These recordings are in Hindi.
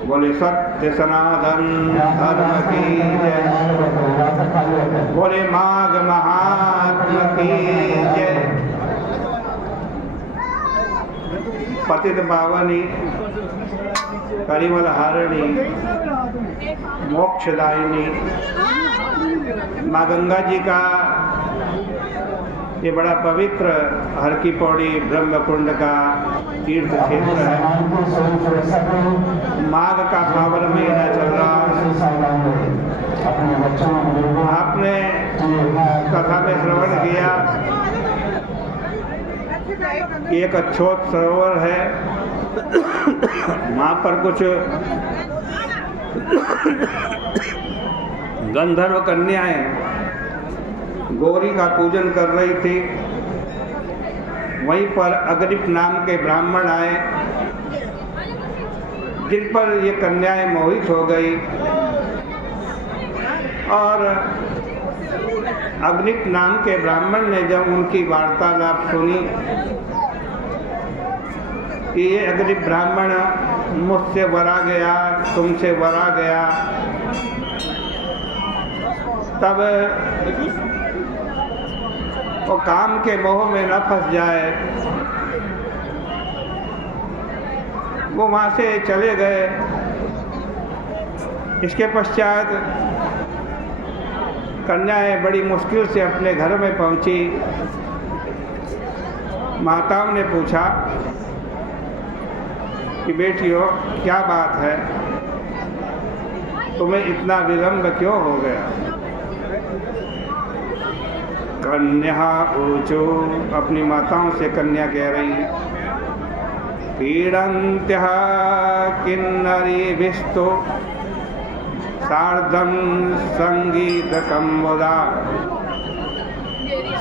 बोले सत्य सनातन धर्म की जय, बोले माघ महात्मा की जय। पतित पावनी करिमल हारिणी मोक्षदायिनी माँ गंगा जी का ये बड़ा पवित्र हर की पौड़ी ब्रह्म कुंड का तीर्थ क्षेत्र है। माघ का पावन महीना चल रहा है। आपने कथा में श्रवण किया कि एक अछोत सरोवर है, वहाँ पर कुछ गंधर्व कन्याएं गौरी का पूजन कर रही थी। वहीं पर अग्निप नाम के ब्राह्मण आए, जिन पर ये कन्याएं मोहित हो गई और अग्निप नाम के ब्राह्मण ने जब उनकी वार्तालाप सुनी कि ये अग्निप ब्राह्मण मुझसे वरा गया, तुमसे वरा गया, तब वो काम के मोह में न फंस जाए, वो वहाँ से चले गए। इसके पश्चात कन्याएं बड़ी मुश्किल से अपने घर में पहुँची। माताओं ने पूछा कि बेटियों क्या बात है, तुम्हें इतना विलंब क्यों हो गया? कन्या ऊचो, अपनी माताओं से कन्या कह रही है, पीड़न्त्यः किन्नरीभिस्तो सार्धं संगीतकं मुदा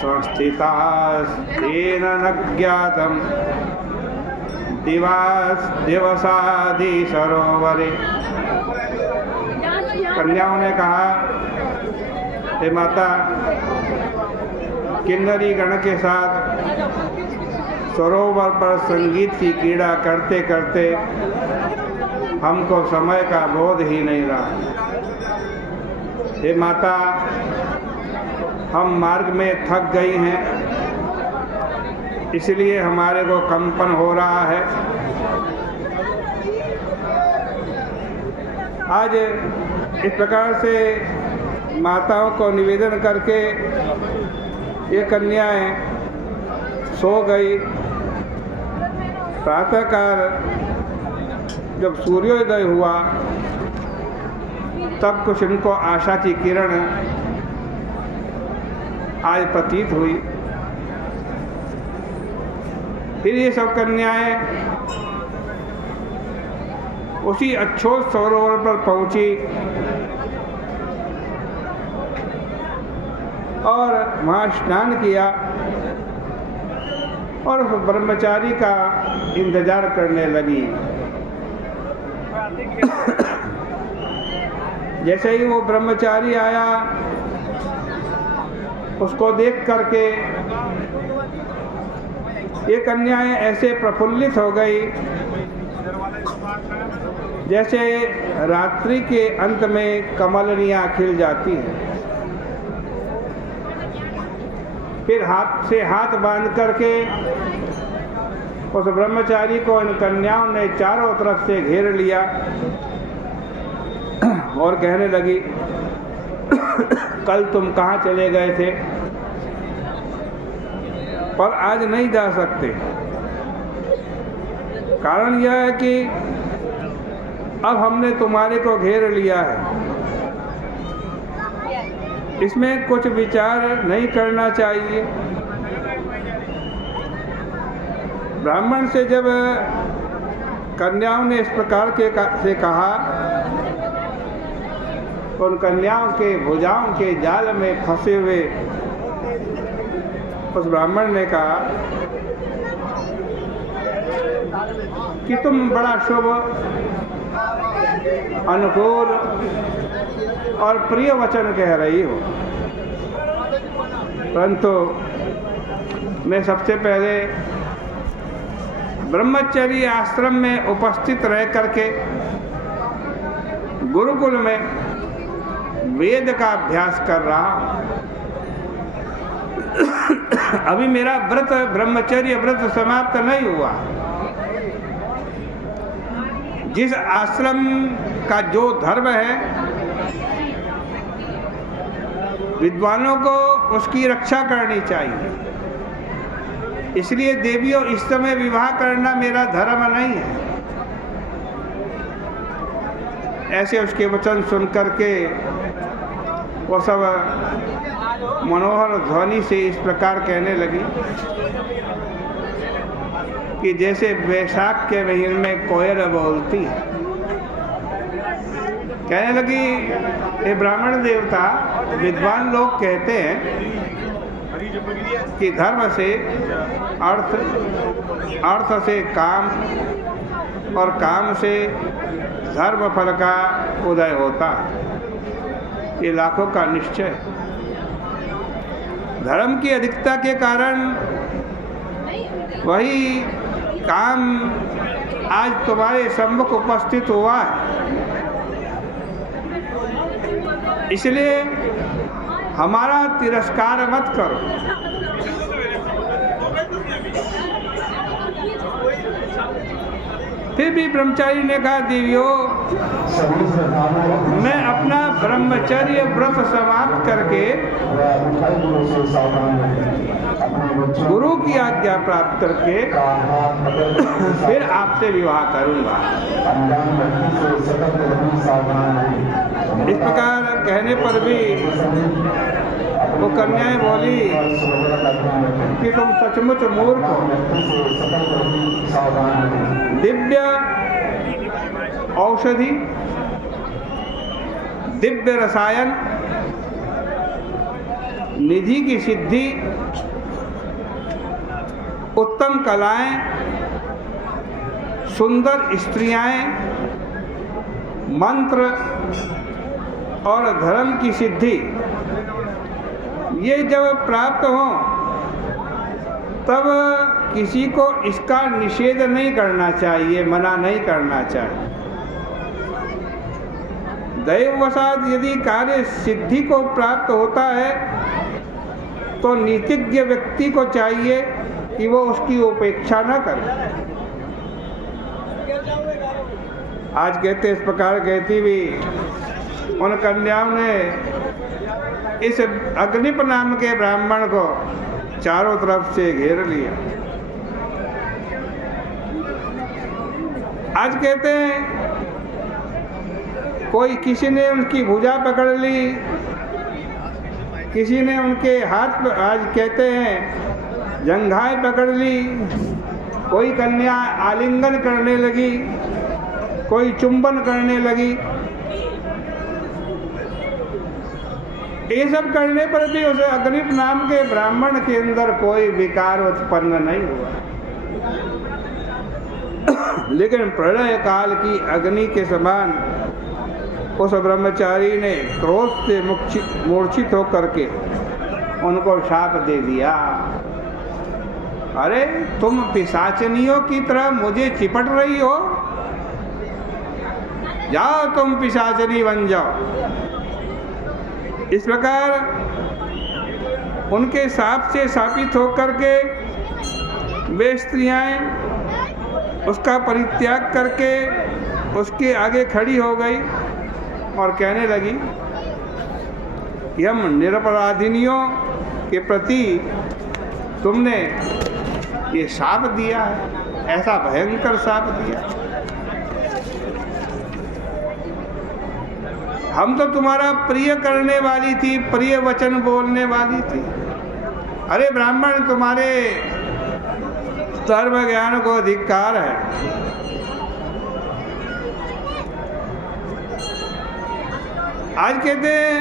स्वस्थितास्तेन न ज्ञातं दिवसादि सरोवरे। कन्याओं ने कहा, हे माता, किन्नरी गण के साथ सरोवर पर संगीत की क्रीड़ा करते करते हमको समय का बोध ही नहीं रहा। हे माता, हम मार्ग में थक गई हैं, इसलिए हमारे को कंपन हो रहा है। आज इस प्रकार से माताओं को निवेदन करके ये कन्याएं सो गई। प्रातःकाल जब सूर्योदय हुआ तब कुछ इनको आशा की किरण आज प्रतीत हुई। फिर ये सब कन्याएं उसी अछोत सरोवर पर पहुंची और वहाँ स्नान किया और ब्रह्मचारी का इंतजार करने लगी। जैसे ही वो ब्रह्मचारी आया, उसको देख करके ये कन्याएं ऐसे प्रफुल्लित हो गई जैसे रात्रि के अंत में कमलनियाँ खिल जाती हैं। फिर हाथ से हाथ बांध करके उस ब्रह्मचारी को इन कन्याओं ने चारों तरफ से घेर लिया और कहने लगी, कल तुम कहाँ चले गए थे, पर आज नहीं जा सकते। कारण यह है कि अब हमने तुम्हारे को घेर लिया है, इसमें कुछ विचार नहीं करना चाहिए। ब्राह्मण से जब कन्याओं ने इस प्रकार से कहा, उन कन्याओं के भुजाओं के जाल में फंसे हुए उस ब्राह्मण ने कहा कि तुम बड़ा शुभ, अनुकूल और प्रिय वचन कह रही हो, परंतु मैं सबसे पहले ब्रह्मचर्य आश्रम में उपस्थित रह करके गुरुकुल में वेद का अभ्यास कर रहा हूं। अभी मेरा व्रत, ब्रह्मचर्य व्रत समाप्त नहीं हुआ। जिस आश्रम का जो धर्म है, विद्वानों को उसकी रक्षा करनी चाहिए। इसलिए देवियों, इस समय विवाह करना मेरा धर्म नहीं है। ऐसे उसके वचन सुन करके वो सब मनोहर ध्वनि से इस प्रकार कहने लगी कि जैसे वैशाख के महीने में कोयल बोलती है। कहने लगी, ये ब्राह्मण देवता, विद्वान लोग कहते हैं कि धर्म से अर्थ, अर्थ से काम और काम से धर्म फल का उदय होता है। ये लाखों का निश्चय। धर्म की अधिकता के कारण वही काम आज तुम्हारे सम्मुख उपस्थित हुआ है। इसलिए हमारा तिरस्कार मत करो। फिर भी ब्रह्मचारी ने कहा, देवियों, मैं अपना ब्रह्मचर्य व्रत समाप्त करके गुरु की आज्ञा प्राप्त करके फिर आपसे विवाह करूंगा। इस प्रकार कहने पर भी वो कन्याएं बोली कि तुम सचमुच मूर्ख हो। दिव्य औषधि, दिव्य रसायन, निधि की सिद्धि, उत्तम कलाएं, सुंदर स्त्रियां, मंत्र और धर्म की सिद्धि, ये जब प्राप्त हो तब किसी को इसका निषेध नहीं करना चाहिए, मना नहीं करना चाहिए। दैववशात यदि कार्य सिद्धि को प्राप्त होता है तो नीतिज्ञ व्यक्ति को चाहिए कि वो उसकी उपेक्षा न करे। आज कहते इस प्रकार कहती भी उन कन्याओं ने इस अग्निप नाम के ब्राह्मण को चारों तरफ से घेर लिया। आज कहते हैं कोई, किसी ने उनकी भुजा पकड़ ली, किसी ने उनके हाथ, आज कहते हैं जंघाएं पकड़ ली, कोई कन्या आलिंगन करने लगी, कोई चुंबन करने लगी। ये सब करने पर भी उस अग्निप नाम के ब्राह्मण के अंदर कोई विकार उत्पन्न नहीं हुआ। लेकिन प्रलय काल की अग्नि के समान उस ब्रह्मचारी ने क्रोध से मूर्छित होकर के उनको शाप दे दिया। अरे तुम पिशाचनियों की तरह मुझे चिपट रही हो, जाओ तुम पिशाचनी बन जाओ। इस प्रकार उनके शाप से शापित होकर के वे स्त्रियाँ उसका परित्याग करके उसके आगे खड़ी हो गई और कहने लगी कि हम निरपराधिनियों के प्रति तुमने ये शाप दिया है, ऐसा भयंकर शाप दिया। हम तो तुम्हारा प्रिय करने वाली थी, प्रिय वचन बोलने वाली थी। अरे ब्राह्मण, तुम्हारे सर्व ज्ञान को धिक्कार है। आज कहते हैं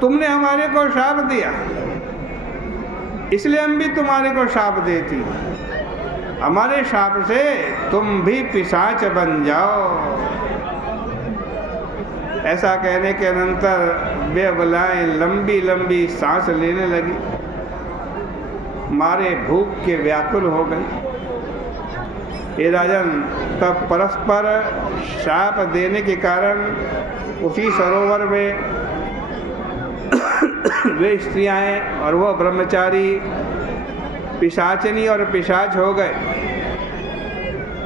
तुमने हमारे को शाप दिया, इसलिए हम भी तुम्हारे को शाप देती। हमारे शाप से तुम भी पिशाच बन जाओ। ऐसा कहने के अनंतर वे बलाएं लंबी लंबी सांस लेने लगी, मारे भूख के व्याकुल हो गई। हे राजन, तब परस्पर शाप देने के कारण उसी सरोवर में वे स्त्रियां और वह ब्रह्मचारी पिशाचनी और पिशाच हो गए।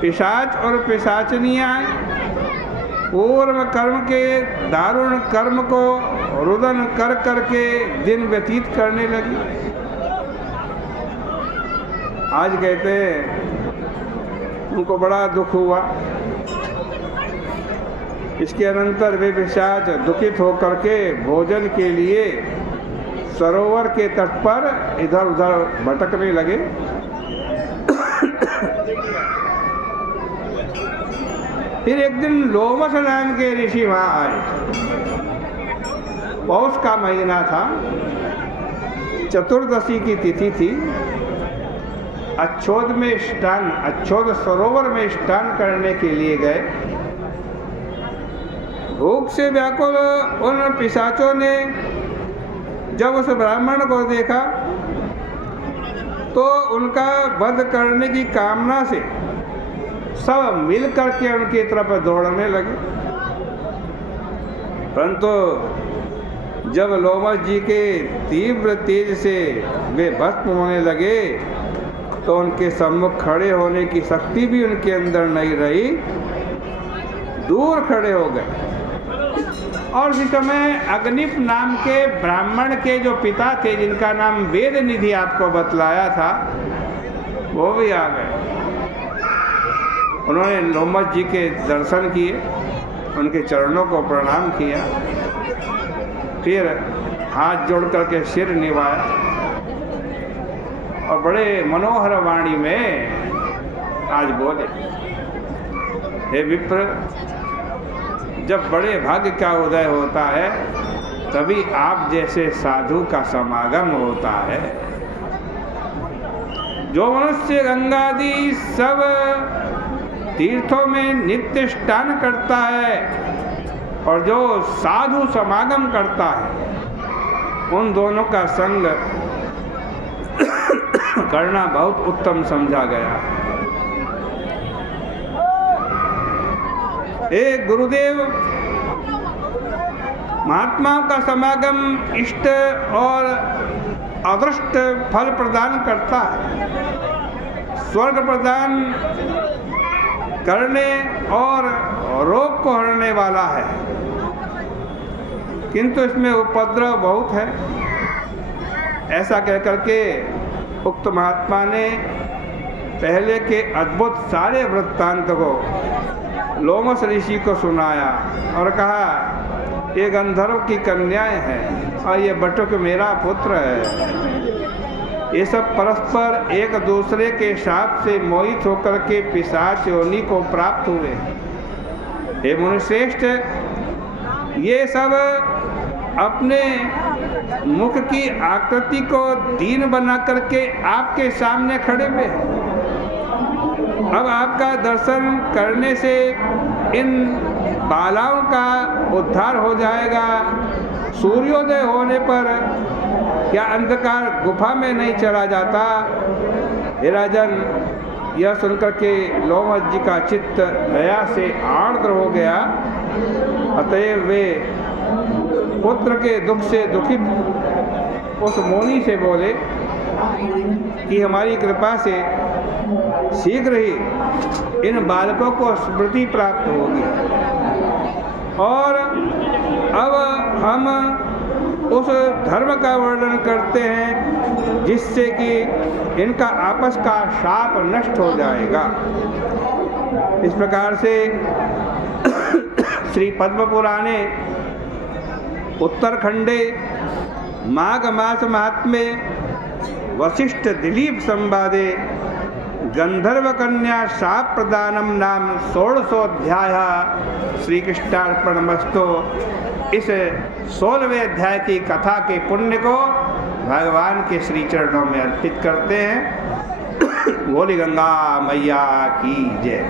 पिशाच और पिशाचनियां पूर्व कर्म के दारुण कर्म को रुदन कर करके दिन व्यतीत करने लगी। आज कहते हैं उनको बड़ा दुख हुआ। इसके अनंतर वे पिशाच दुखित होकर के भोजन के लिए सरोवर के तट पर इधर उधर भटकने लगे। फिर एक दिन लोमश नाम के ऋषि वहां आए। पौष का महीना था, चतुर्दशी की तिथि थी। अच्छोद सरोवर में स्नान करने के लिए गए। भूख से व्याकुल उन पिशाचों ने जब उस ब्राह्मण को देखा तो उनका वध करने की कामना से सब मिल करके उनकी तरफ दौड़ने लगे। परंतु जब लोमश जी के तीव्र तेज से वे भस्म होने लगे तो उनके सम्मुख खड़े होने की शक्ति भी उनके अंदर नहीं रही, दूर खड़े हो गए। और इस समय अग्निप नाम के ब्राह्मण के जो पिता थे, जिनका नाम वेद निधि आपको बतलाया था, वो भी आ गए। उन्होंने लोमश जी के दर्शन किए, उनके चरणों को प्रणाम किया, फिर हाथ जोड़ करके सिर निभाया और बड़े मनोहर वाणी में आज बोले, हे विप्र, जब बड़े भाग्य का उदय होता है तभी आप जैसे साधु का समागम होता है। जो मनुष्य गंगादि सब तीर्थों में नित्य स्नान करता है और जो साधु समागम करता है, उन दोनों का संग करना बहुत उत्तम समझा गया। एक गुरुदेव, महात्माओं का समागम इष्ट और अदृष्ट फल प्रदान करता है, स्वर्ग प्रदान करने और रोग को हरने वाला है, किंतु इसमें उपद्रव बहुत है। ऐसा कहकर के उक्त महात्मा ने पहले के अद्भुत सारे वृत्तांत को लोमश ऋषि को सुनाया और कहा, ये गंधर्व की कन्याएं हैं और ये बटुक मेरा पुत्र है। ये सब परस्पर एक दूसरे के शाप से मोहित होकर के पिशाच योनि को प्राप्त हुए। हे मुनिश्रेष्ठ, ये सब अपने मुख की आकृति को दीन बना करके आपके सामने खड़े हुए हैं। अब आपका दर्शन करने से इन बालाओं का उद्धार हो जाएगा। सूर्योदय होने पर क्या अंधकार गुफा में नहीं चला जाता? हे राजन, यह सुनकर के लोमश जी का चित्त दया से आर्द्र हो गया। अतएव वे पुत्र के दुख से दुखित उस मुनि से बोले कि हमारी कृपा से शीघ्र ही इन बालकों को स्मृति प्राप्त होगी और अब हम उस धर्म का वर्णन करते हैं जिससे कि इनका आपस का शाप नष्ट हो जाएगा। इस प्रकार से श्री पद्म पुराणे उत्तरखंडे माघ मास महात्म्ये वशिष्ठ दिलीप संवादे गंधर्व कन्या शाप प्रदानम नाम 16अध्याय श्री कृष्णार्पणमस्तु। इस 16वें अध्याय की कथा के पुण्य को भगवान के श्री चरणों में अर्पित करते हैं। बोली गंगा मैया की जय।